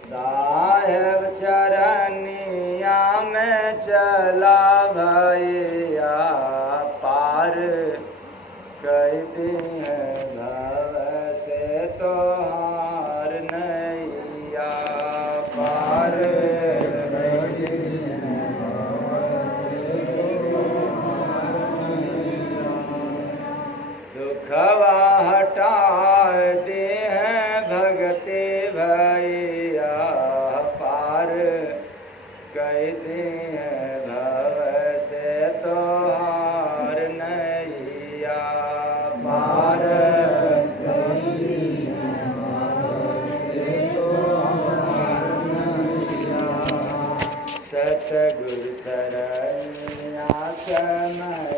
साहेब चरनिया में चला भैया पार कई दिन भव से तो हार नैया पार दुखवा हटा दे हैं भगते भैया पार कहते हैं भव से तो हार नैया पार सतगुरु शरणिया समय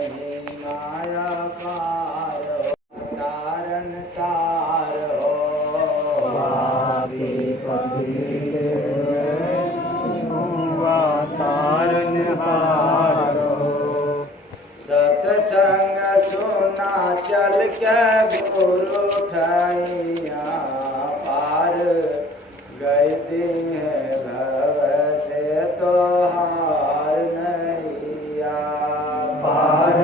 माया पार तारन तार हो तारन हार हो सतसंग सुना चल के गुरु ठैया पार गए दिन भव से तो हार नैया पार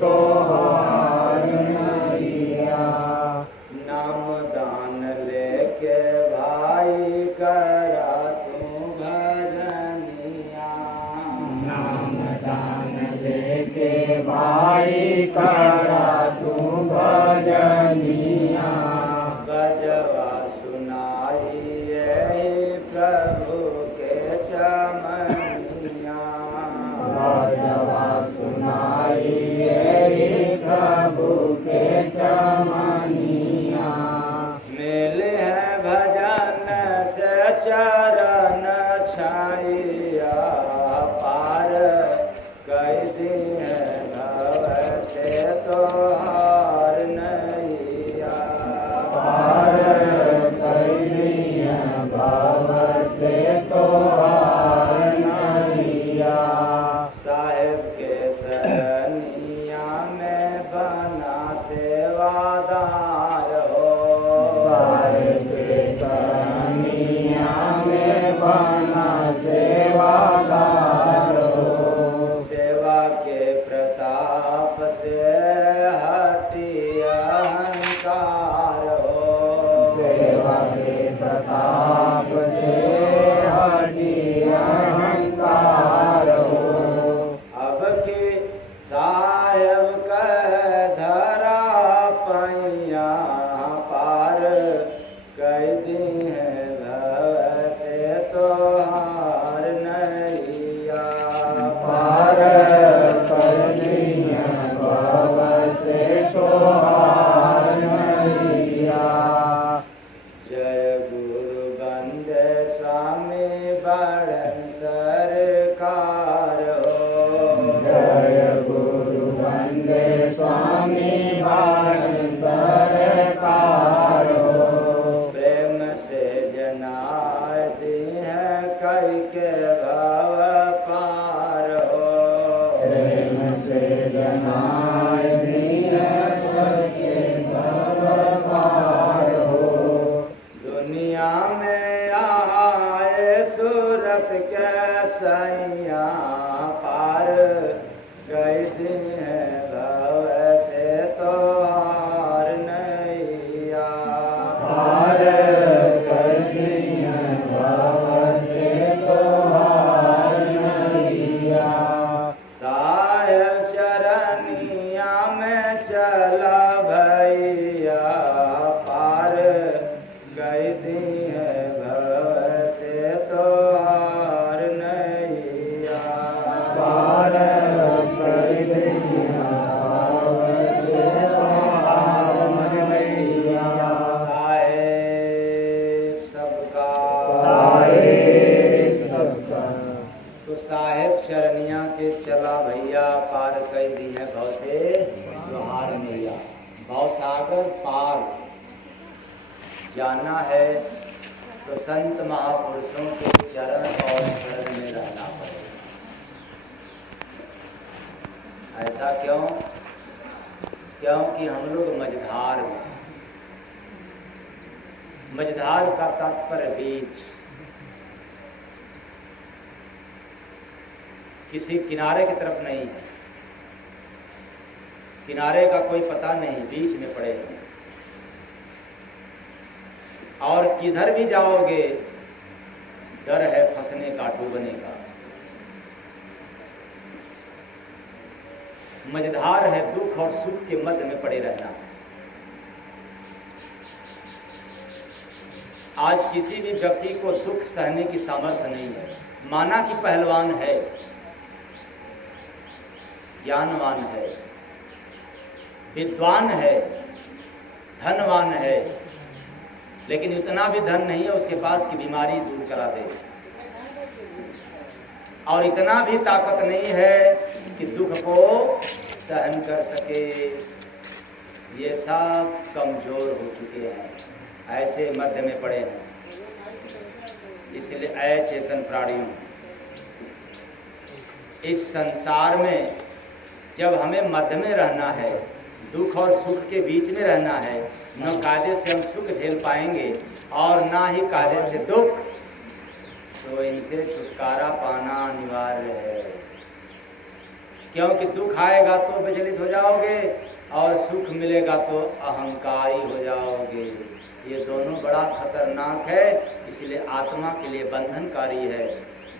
तो हार नैया नाम दान लेके भाई करा तू भजनिया नाम दान लेके भाई करा तू भजनिया बजवा सुनाइए प्रभु के चमनिया बजवा सुनाइए प्रभु के चमनिया मिले हैं भजन से चरण छाइया पार कई दिन भव से तो हार नैया पार कई दिन भव से तो हार नैया साहेब के शरणिया में बना सेवादार हो साहेब के शरणिया में बना सेवादार हो सेवा के प्रताप से हटी अहंकार हो सेवा के प्रताप से हटी अहंकार हो अब के साहेब कह धरा पैया पार कई दिन भव से तो हार नैया पार कई दिन भव से तो हार नैया जय गुरु बंदे स्वामी बड़न सरकार हो जय गुरु बंदे स्वामी बड़न सरकार हो प्रेम से जनाए दी है कई के भव पार हो प्रेम से जनाए दी है कई के भव पार हो दुनिया में आए सूरत के सैया पार गए दिन भव से तो हार नैया पार गए दिन भव से तो हार नैया साहेब चरनिया में चला भैया पार गए दिन भव से तो हार नैया पार गए दिन भव से तो हार नैया साहेब सबका तो साहेब चरनिया के चला भैया पार कई दी है भव से तो हार नैया भव सागर पार जाना है तो संत महापुरुषों के चरण और शरण में रहना पड़ेगा। ऐसा क्यों? क्योंकि हम लोग मझधार में, मझधार का तात्पर्य बीच, किसी किनारे की तरफ नहीं है, किनारे का कोई पता नहीं, बीच में पड़े हैं। और किधर भी जाओगे डर है फंसने का, डूबने का। मझधार है दुख और सुख के मध्य में पड़े रहना। आज किसी भी व्यक्ति को दुख सहने की सामर्थ्य नहीं है। माना कि पहलवान है, ज्ञानवान है, विद्वान है, धनवान है, लेकिन इतना भी धन नहीं है उसके पास कि बीमारी दूर करा दे, और इतना भी ताकत नहीं है कि दुख को सहन कर सके। ये सब कमजोर हो चुके हैं, ऐसे मध्य में पड़े हैं। इसलिए अचेतन प्राणियों, इस संसार में जब हमें मध्य में रहना है, दुख और सुख के बीच में रहना है, न कायदे से हम सुख झेल पाएंगे और ना ही कायदे से दुख, तो इनसे छुटकारा पाना अनिवार्य है। क्योंकि दुख आएगा तो विचलित हो जाओगे और सुख मिलेगा तो अहंकारी हो जाओगे। ये दोनों बड़ा खतरनाक है, इसलिए आत्मा के लिए बंधनकारी है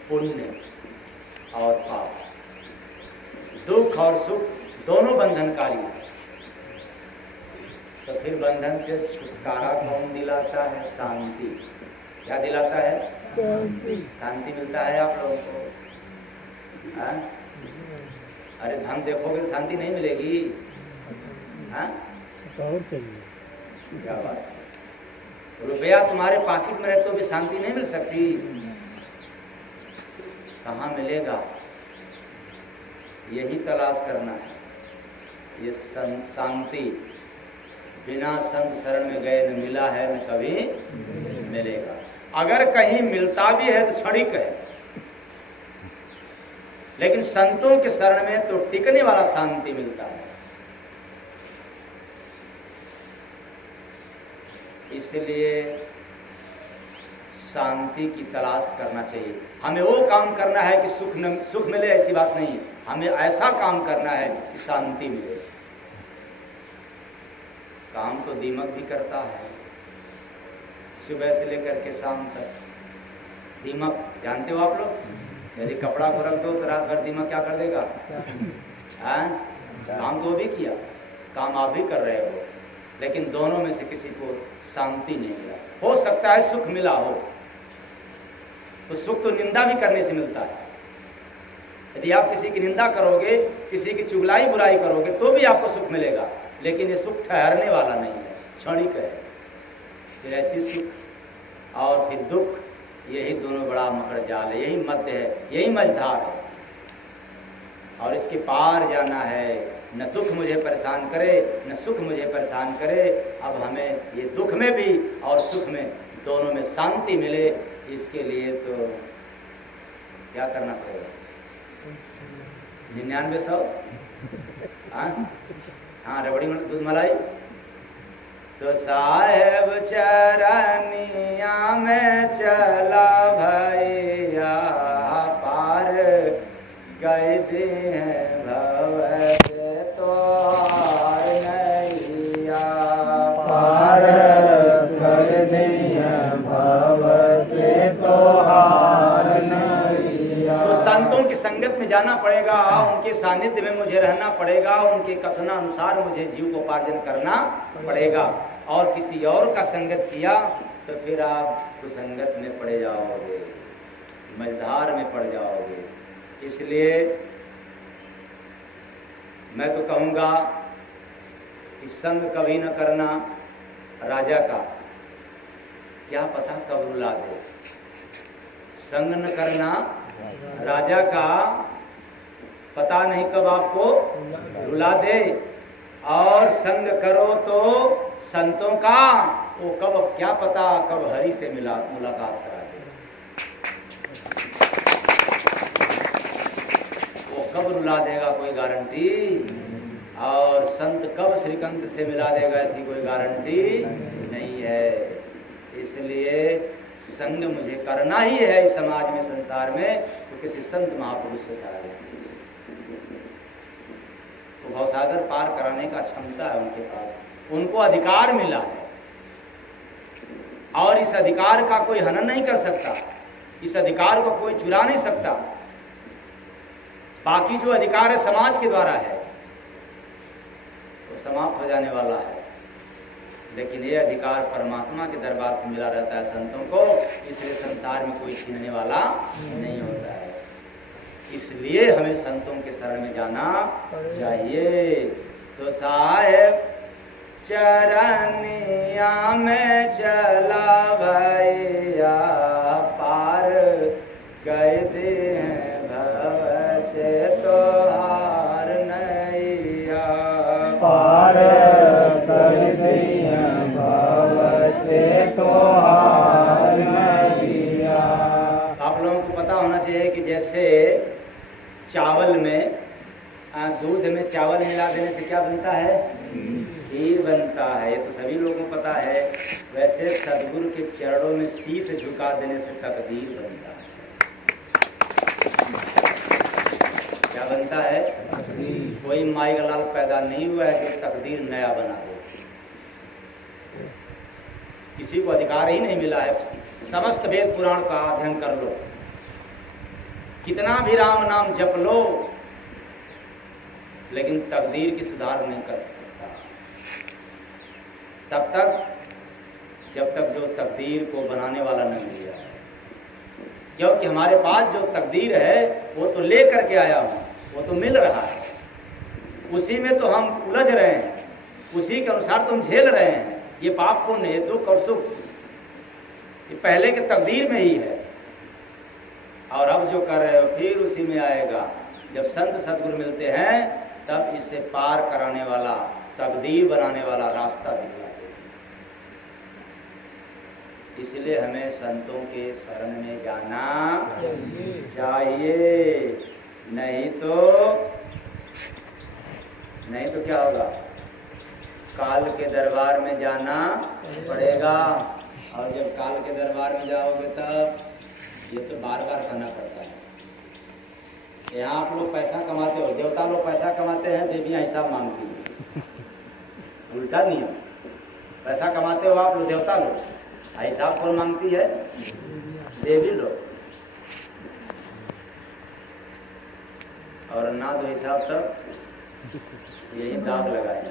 पुण्य और पाप। दुख और सुख दोनों बंधनकारी है। तो फिर बंधन से छुटकारा कौन दिलाता है? शांति। क्या दिलाता है? शांति मिलता है आप लोगों को। हाँ? अरे धन देखोगे तो शांति नहीं मिलेगी। हाँ? क्या बात, रुपया तुम्हारे पॉकेट में रहे तो भी शांति नहीं मिल सकती। कहाँ मिलेगा? यही तलाश करना है। ये शांति बिना संत शरण में गए न मिला है न कभी मिलेगा। अगर कहीं मिलता भी है तो क्षणिक है, लेकिन संतों के शरण में तो टिकने वाला शांति मिलता है। इसलिए शांति की तलाश करना चाहिए। हमें वो काम करना है कि सुख मिले, ऐसी बात नहीं है। हमें ऐसा काम करना है कि शांति मिले। काम तो दीमक भी करता है, सुबह से लेकर के शाम तक। दीमक जानते हो आप लोग? यदि कपड़ा को रख दो तो रात भर दीमक क्या कर देगा? काम तो वो भी किया, काम आप भी कर रहे हो, लेकिन दोनों में से किसी को शांति नहीं मिला। हो सकता है सुख मिला हो, तो सुख तो निंदा भी करने से मिलता है। यदि आप किसी की निंदा करोगे, किसी की चुगलाई बुराई करोगे तो भी आपको सुख मिलेगा, लेकिन ये सुख ठहरने वाला नहीं है, क्षणिक है। फिर ऐसी सुख और फिर दुख, यही दोनों बड़ा मकर जाल है, यही मध्य है, यही मझधार है। और इसके पार जाना है। न दुख मुझे परेशान करे, न सुख मुझे परेशान करे। अब हमें ये दुख में भी और सुख में, दोनों में शांति मिले, इसके लिए तो क्या करना पड़ेगा? 9900 हाँ रबड़ी दूध मलाई। तो साहेब चरनिया में चला भैया, पार गए दे हैं भव से तो हार नैया, पार कर दे हैं भव से तो हार नैया। तो संतों की संगत में जाना पड़ेगा, उनके सानिध्य में मुझे रहना पड़ेगा, उनके कथनानुसार मुझे जीव को उपार्जन करना पड़ेगा। और किसी और का संगत किया तो फिर आप कुसंगत में पड़े जाओगे, मझधार में पड़ जाओगे। इसलिए मैं तो कहूँगा कि संग कभी न करना राजा का, क्या पता कब रुला दे। संग न करना राजा का, पता नहीं कब आपको रुला दे। और संग करो तो संतों का, वो कब, क्या पता कब हरि से मुलाकात करा दे। वो कब रुला देगा कोई गारंटी? और संत कब श्रीकांत से मिला देगा इसकी कोई गारंटी नहीं है। इसलिए संग मुझे करना ही है इस समाज में, संसार में, तो किसी संत महापुरुष से करा दें। तो भवसागर पार कराने का क्षमता है उनके पास, उनको अधिकार मिला है और इस अधिकार का कोई हनन नहीं कर सकता, इस अधिकार को कोई चुरा नहीं सकता। बाकी जो अधिकार है समाज के द्वारा है वो समाप्त हो जाने वाला है, लेकिन ये अधिकार परमात्मा के दरबार से मिला रहता है संतों को, इसलिए संसार में कोई छीनने वाला नहीं होता है। इसलिए हमें संतों के शरण में जाना चाहिए। तो साहेब चरनिया में चला भैया पार गए दे भव से तो हार नैया, पार कर दिया भव से तो हार नैया। आप लोगों को पता होना चाहिए कि जैसे चावल में दूध में चावल मिला देने से क्या बनता है? खीर बनता है, ये तो सभी लोगों को पता है। वैसे सदगुरु के चरणों में शीश झुका देने से तकदीर बनता है। क्या बनता है? कोई माई का लाल पैदा नहीं हुआ है कि तकदीर नया बना दे, किसी को अधिकार ही नहीं मिला है। समस्त वेद पुराण का अध्ययन कर लो, कितना भी राम नाम जप लो, लेकिन तकदीर की सुधार नहीं कर सकता तब तक जब तक जो तकदीर को बनाने वाला न मिल जाए। क्योंकि हमारे पास जो तकदीर है वो तो ले करके आया हूं, वो तो मिल रहा है, उसी में तो हम उलझ रहे हैं, उसी के अनुसार तो हम झेल रहे हैं। ये पाप पुण्य, ये दुख और सुख, ये पहले के तकदीर में ही है। और अब जो कर रहे हो फिर उसी में आएगा। जब संत सदगुरु मिलते हैं तब इससे पार कराने वाला, तकदीर बनाने वाला रास्ता दिखलाते हैं। इसलिए हमें संतों के शरण में जाना चाहिए, नहीं तो क्या होगा? काल के दरबार में जाना पड़ेगा। और जब काल के दरबार में जाओगे तब ये तो बार बार करना पड़ता है। यहाँ आप लोग पैसा कमाते हो, देवता लोग पैसा कमाते हैं, देवियाँ हिसाब मांगती हैं। उल्टा नियम, पैसा कमाते हो आप लोग, देवता लोग, हिसाब कौन मांगती है? देवी लोग। और ना दो हिसाब तब यही दाग लगाए।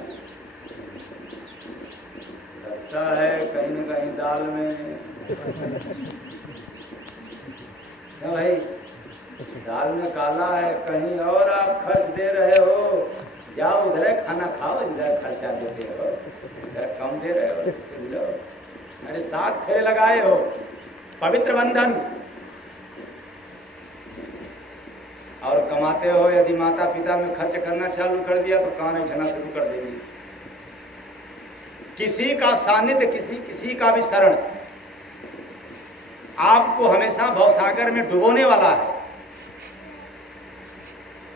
लगता है कहीं न कहीं दाल में क्या भाई, दाल में काला है, कहीं और आप खर्च दे रहे हो। जाओ उधर खाना खाओ, इधर खर्चा देते हो, इधर कम दे रहे हो। अरे 7 फेरे लगाए हो, पवित्र बंधन। और कमाते हो, यदि माता पिता में खर्च करना चालू कर दिया तो कान उठना शुरू कर देंगे। किसी का सानिध्य, किसी का भी शरण आपको हमेशा भवसागर में डुबोने वाला है,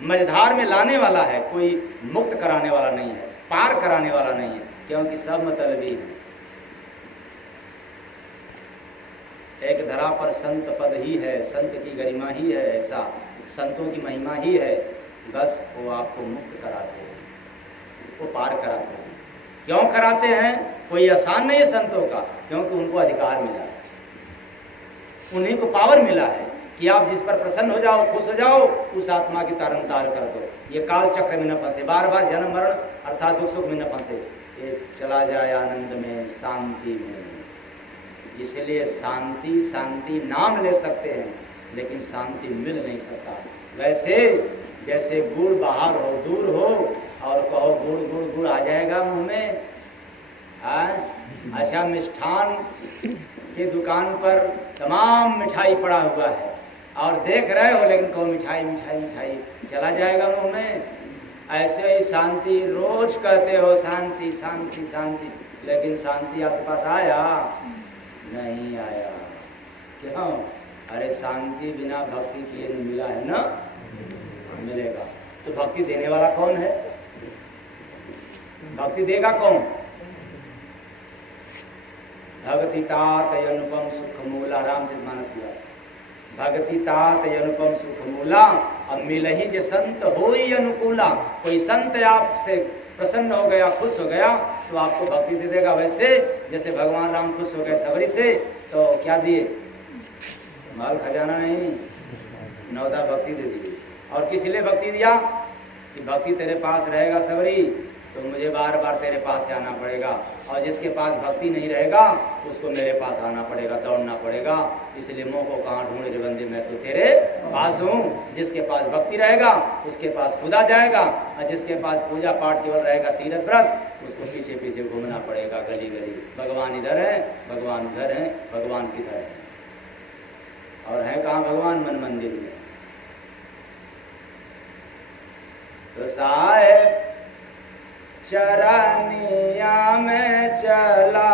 मझधार में लाने वाला है, कोई मुक्त कराने वाला नहीं है, पार कराने वाला नहीं है, क्योंकि सब मतलबी है। एक धरा पर संत पद ही है, संत की गरिमा ही है, ऐसा संतों की महिमा ही है। बस वो आपको मुक्त कराते हैं, वो पार कराते हैं। क्यों कराते हैं? कोई आसान नहीं है संतों का, क्योंकि उनको अधिकार मिला है, उन्हीं को पावर मिला है कि आप जिस पर प्रसन्न हो जाओ, खुश हो जाओ, उस आत्मा की तारण तार कर दो। ये काल चक्र में न फंसे, बार बार जन्म मरण अर्थात दुख सुख में न फंसे, ये चला जाए आनंद में, शांति में। इसलिए शांति शांति नाम ले सकते हैं, लेकिन शांति मिल नहीं सकता। वैसे जैसे गुड़ बाहर हो, दूर हो, और कहो गुड़ गुड़ गुड़ आ जाएगा मुंह में। अच्छा, मिष्ठान की दुकान पर तमाम मिठाई पड़ा हुआ है और देख रहे हो, लेकिन कहो मिठाई मिठाई मिठाई, चला जाएगा मुंह में। ऐसे ही शांति रोज कहते हो, शांति शांति शांति, लेकिन शांति आपके पास आया नहीं आया। क्यों? अरे शांति बिना भक्ति किए नहीं मिला है ना, मिलेगा। तो भक्ति देने वाला कौन है? भक्ति देगा कौन? भक्ति तात अनुपम सुख मूला, रामचरितमानस में भक्ति तात अनुपम सुख मूला। अब मिल ही जे संत हो ही अनुकूला। कोई संत आपसे प्रसन्न हो गया, खुश हो गया तो आपको भक्ति दे देगा। वैसे जैसे भगवान राम खुश हो गए सबरी से तो क्या दिए? माल खजाना नहीं, नौदा भक्ति दे दी। और किस लिए भक्ति दिया? कि भक्ति तेरे पास रहेगा सबरी तो मुझे बार बार तेरे पास से आना पड़ेगा, और जिसके पास भक्ति नहीं रहेगा उसको मेरे पास आना पड़ेगा, दौड़ना पड़ेगा। इसलिए मोह को कहाँ ढूंढे रे बंदे, मैं तो तेरे पास हूँ। जिसके पास भक्ति रहेगा उसके पास खुदा जाएगा, और जिसके पास पूजा पाठ केवल रहेगा, तीर्थ व्रत, उसको पीछे पीछे घूमना पड़ेगा गली गली। भगवान इधर है, भगवान उधर है, भगवान किधर है? और है कहाँ भगवान? मन मंदिर में। तो साहेब चरनिया में चला